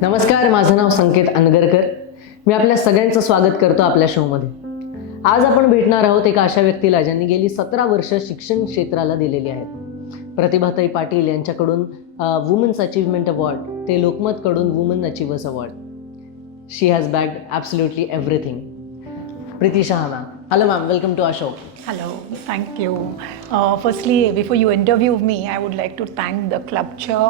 नमस्कार, माझं नाव संकेत अनगरकर. मी आपल्या सगळ्यांचं स्वागत करतो आपल्या शोमध्ये. आज आपण भेटणार आहोत एका अशा व्यक्तीला ज्यांनी गेली 17 वर्ष शिक्षण क्षेत्राला दिलेली आहेत. प्रतिभाताई पाटील यांच्याकडून वुमन्स अचीवमेंट अवॉर्ड ते लोकमतकडून woman achievers award. She has bagged absolutely everything. Preeti Shah ma'am, hello ma'am, welcome to our show. Hello, thank you. Firstly, before you interview me, I would like to thank the Clubcha,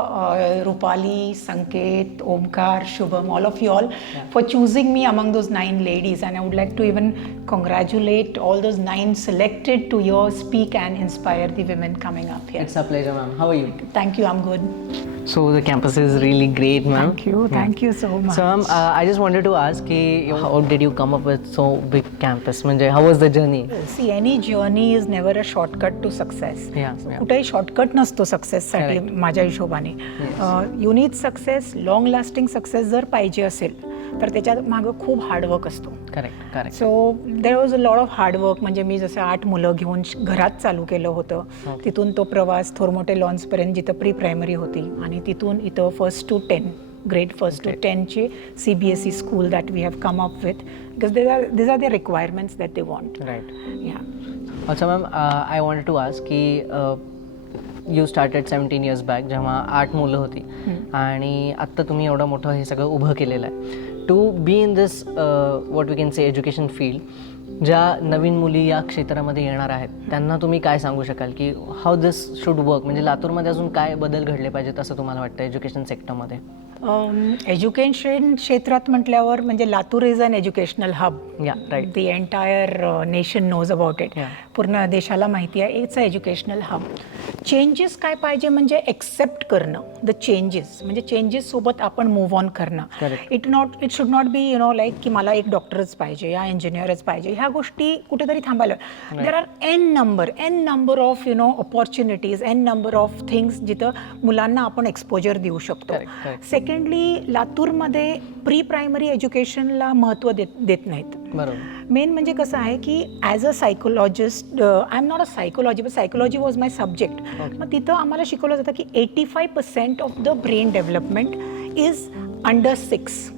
Rupali, Sanket, Omkar, Shubham, all of you all for choosing me among those 9 ladies. And I would like to even congratulate all those 9 selected to your speak and inspire the women coming up here. It's a pleasure ma'am. How are you? Thank you, I'm good. So the campus is really great ma'am. Thank you so much. So ma'am, I just wanted to ask how did you come up with so big campus? म्हणजे how was the journey? See, any journey is never a shortcut to success. Yeah. कुठेही shortcut नसतो सक्सेससाठी माझ्या हिशोबाने. You need success, long lasting success जर पाहिजे असेल तर त्याच्यात मागं खूप हार्डवर्क असतो. Correct. So there was a lot of hard work. म्हणजे मी जसं 8 मुलं घेऊन घरात चालू केलं होतं. तिथून तो प्रवास थोरमोठे लॉन्सपर्यंत जिथं प्री प्रायमरी होती आणि तिथून इथं first to 10 grade 1st to 10 ची CBSE school that we have come up with because these are the requirements that they want. Right. Yeah. Also ma'am, I wanted to ask की you started 17 years back जेव्हा 8 मुलं होती आणि आत्ता तुम्ही एवढं मोठं हे सगळं उभं केलेलं आहे. To be in this what we can say education field, ज्या नवीन मुली या क्षेत्रामध्ये येणार आहेत त्यांना तुम्ही काय सांगू शकाल की हाऊ दिस शुड वर्क? म्हणजे लातूरमध्ये अजून काय बदल घडले पाहिजेत असं तुम्हाला वाटतं एज्युकेशन सेक्टरमध्ये? एज्युकेशन क्षेत्रात म्हटल्यावर म्हणजे Latur is an educational hub. Right. The entire nation knows about it. पूर्ण देशाला माहिती आहे it's a educational hub. Changes काय पाहिजे म्हणजे एक्सेप्ट करणं द चेंजेस. म्हणजे चेंजेस सोबत आपण मूव्ह ऑन करणं. It should not be like की मला एक डॉक्टरच पाहिजे या इंजिनियरच पाहिजे. ह्या गोष्टी कुठेतरी थांबायला. There are n number of opportunities, n number of things जिथं मुलांना आपण एक्सपोजर देऊ शकतो. सेकंडली, लातूरमध्ये प्री प्रायमरी एज्युकेशनला महत्त्व देत नाहीत. बरोबर. मेन म्हणजे कसं आहे की as a psychologist, I am not a psychology but psychology was my subject. मग तिथं आम्हाला शिकवलं जातं की 85% of the brain development is under 6.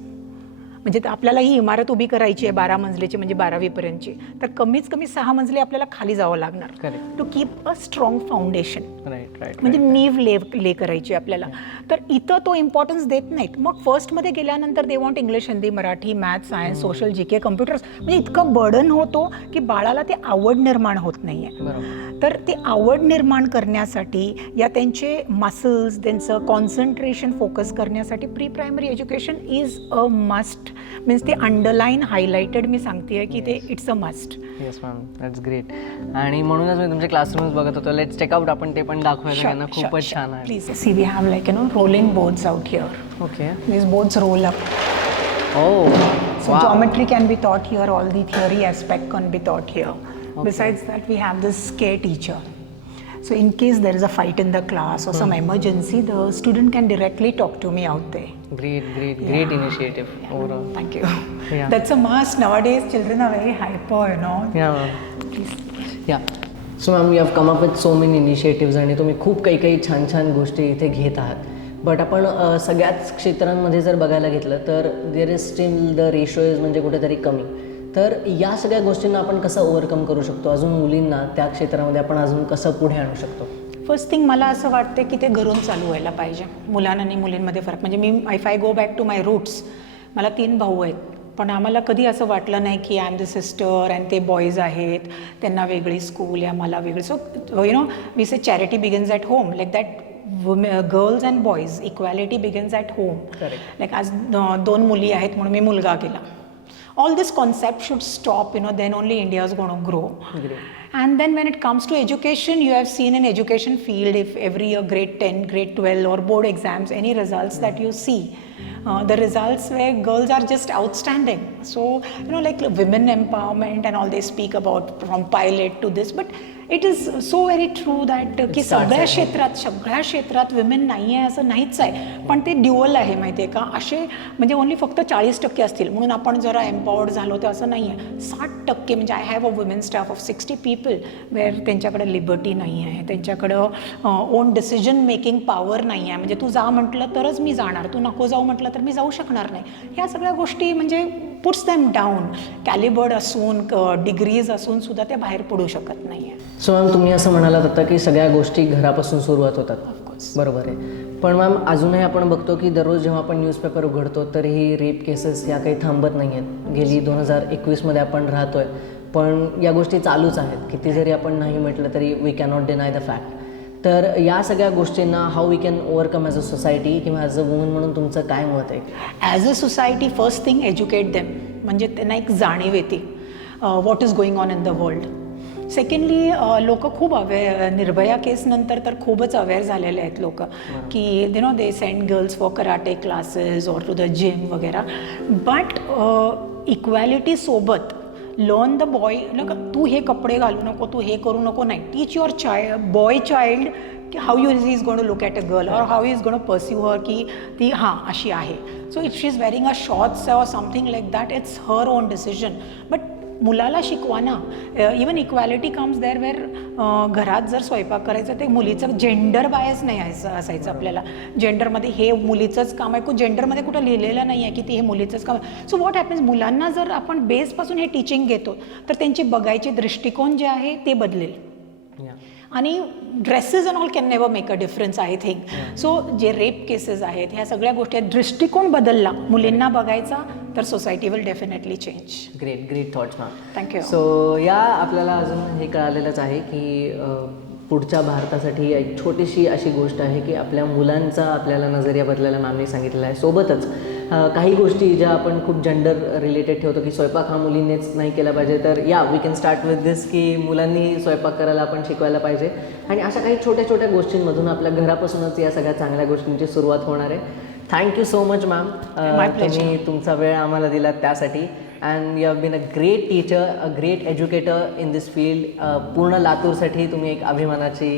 म्हणजे आपल्याला ही इमारत उभी करायची आहे 12 मजलीची म्हणजे 12वी पर्यंतची, तर कमीत कमी 6 मजले आपल्याला खाली जावं लागणार to keep a strong foundation. म्हणजे नीव ले करायची आपल्याला. तर इथं तो इम्पॉर्टन्स देत नाहीत. मग फर्स्टमध्ये गेल्यानंतर they want English, Hindi, Marathi, maths, science, social, GK, computers. म्हणजे इतकं बर्डन होतो की बाळाला ते आवड निर्माण होत नाही आहे. तर ती आवड निर्माण करण्यासाठी या त्यांचे मसल्स, त्यांचं कॉन्सन्ट्रेशन फोकस करण्यासाठी pre primary education is a must. Means ते अंडरलाईन हायलाइटेड मी सांगते की ते it's a must. Yes ma'am, that's great. आणि म्हणूनच मी तुमचे क्लासरूम्स बघत होतो. Let's check out. आपण ते पण दाखवायला त्यांना खूपच छान आहे. Please see, we have like rolling boards out here. Okay. These boards roll up. So geometry can be taught here, all the theory aspect can be taught here. Besides that, we have this care teacher. So in case there is a fight in the class or some emergency, the student can directly talk to me out there. Great initiative overall. Thank you. That's a must. Nowadays, children are very hyper, Yeah, ma'am. Please. Yeah. So ma'am, you have come up with so many initiatives आणि तुम्ही खूप काही छान गोष्टी इथे घेत आहात. But आपण सगळ्याच क्षेत्रांमध्ये जर बघायला घेतलं तर there is steel the ratio is म्हणजे कुठेतरी कमी. तर या सगळ्या गोष्टींना आपण कसं ओव्हरकम करू शकतो? अजून मुलींना त्या क्षेत्रामध्ये आपण अजून कसं पुढे आणू शकतो? फर्स्ट थिंग मला असं वाटतं की ते घरून चालू व्हायला पाहिजे. मुलांना आणि मुलींमध्ये फरक म्हणजे मी if I go back to my roots, मला 3 भाऊ आहेत. पण आम्हाला कधी असं वाटलं नाही की I am the sister and ते बॉईज आहेत, त्यांना वेगळी स्कूल या मला वेगळी. So we say charity begins at home. Like that girls and boys equality begins at home. Like आज 2 मुली आहेत म्हणून मी मुलगा केला. All this concept should stop, then only India is going to grow. And then when it comes to education, you have seen in education field, if every year grade 10, grade 12 or board exams, any results that you see, the results where girls are just outstanding. So, like women empowerment and all they speak about from pilot to this, but it is so very true that की सगळ्या क्षेत्रात women नाही आहे असं नाहीच आहे. पण ते ड्युअल आहे माहिती आहे का. असे म्हणजे ओन्ली फक्त 40% असतील म्हणून आपण जरा एम्पॉवर्ड झालो तर असं नाही आहे. 60% म्हणजे I have a women staff of 60 people where त्यांच्याकडे लिबर्टी नाही आहे, त्यांच्याकडं ओन डिसिजन मेकिंग पॉवर नाही आहे. म्हणजे तू जा म्हटलं तरच मी जाणार, तू नको जाऊ म्हटलं तर मी जाऊ शकणार नाही. ह्या सगळ्या गोष्टी म्हणजे पुट्स दॅम डाऊन. कॅलिबर्ड असून डिग्रीज असून सुद्धा ते बाहेर पडू शकत नाही आहे. सो मॅम तुम्ही असं म्हणालात आता की सगळ्या गोष्टी घरापासून सुरुवात होतात. ऑफकोर्स. बरोबर आहे. पण मॅम अजूनही आपण बघतो की दररोज जेव्हा आपण न्यूजपेपर उघडतो तर ही रेप केसेस या काही थांबत नाही आहेत. गेली 2021मध्ये आपण राहतो आहे, पण या गोष्टी चालूच आहेत. किती जरी आपण नाही म्हटलं तरी we cannot deny the fact. तर या सगळ्या गोष्टींना how we can overcome as a society किंवा ॲज अ वुमन म्हणून तुमचं काय मत आहे? As a society first thing educate them, म्हणजे त्यांना एक जाणीव येते what is going on in the world. Secondly लोक खूप निर्भया केस नंतर तर खूपच अवेअर झालेले आहेत लोक की you know they send girls for karate classes or to the gym वगैरे. बट इक्वॅलिटीसोबत लर्न द बॉय, तू हे कपडे घालू नको, तू हे करू नको, नाही. टीच युअर बॉय चाइल्ड की how you is going to look at a girl और how is going to pursue her, की ती हां अशी आहे. So if she is wearing a shorts or something like that, it's her own decision. But मुलाला शिकवा ना. Even equality comes there where घरात जर स्वयंपाक करायचं ते मुलीचं जेंडर बायस नाही असायचं आपल्याला. जेंडरमध्ये हे मुलीचंच काम आहे, जेंडरमध्ये कुठं लिहिलेलं नाही आहे की ते हे मुलीचंच काम आहे. सो व्हॉट हॅपन्स, मुलांना जर आपण बेसपासून हे टीचिंग घेतो तर त्यांची बघायचे दृष्टिकोन जे आहे ते बदलेल. आणि dresses and all can never make a difference I think. So जे रेप केसेस आहेत ह्या सगळ्या गोष्टी आहेत, दृष्टिकोन बदलला मुलींना बघायचा तर society will definitely change. Great thoughts ma'am. Thank you. So या आपल्याला अजून हे कळालेलंच आहे की पुढच्या भारतासाठी एक छोटीशी अशी गोष्ट आहे की आपल्या मुलांचा आपल्याला नजरिया बदलायला मॅमने सांगितलेला आहे. सोबतच काही गोष्टी ज्या आपण खूप जेंडर रिलेटेड ठेवतो की स्वयंपाक हा मुलींनीच नाही केला पाहिजे, तर या वी कॅन स्टार्ट विथ दिस की मुलांनी स्वयंपाक करायला आपण शिकवायला पाहिजे. आणि अशा काही छोट्या छोट्या गोष्टींमधून आपल्या घरापासूनच या सगळ्या चांगल्या गोष्टींची सुरुवात होणार आहे. थँक्यू सो मच मॅम, तुम्ही तुमचा वेळ आम्हाला दिलात त्यासाठी. And you have been a great teacher, a great educator in this field. पूर्ण लातूरसाठी तुम्ही एक अभिमानाची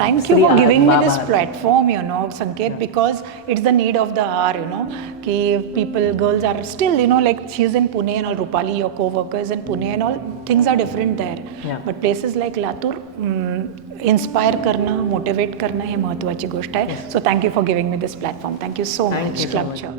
thank you for giving me this platform, you know Sanket, because it's the need of the hour, you know, की people, girls are still, you know, like she is in Pune and all, Rupali your co workers in Pune and all, things are different there. But places like Latur inspire करणं, motivate करणं हे महत्त्वाची गोष्ट आहे. So thank you for giving me this platform. Thank you so much क्लबच्या.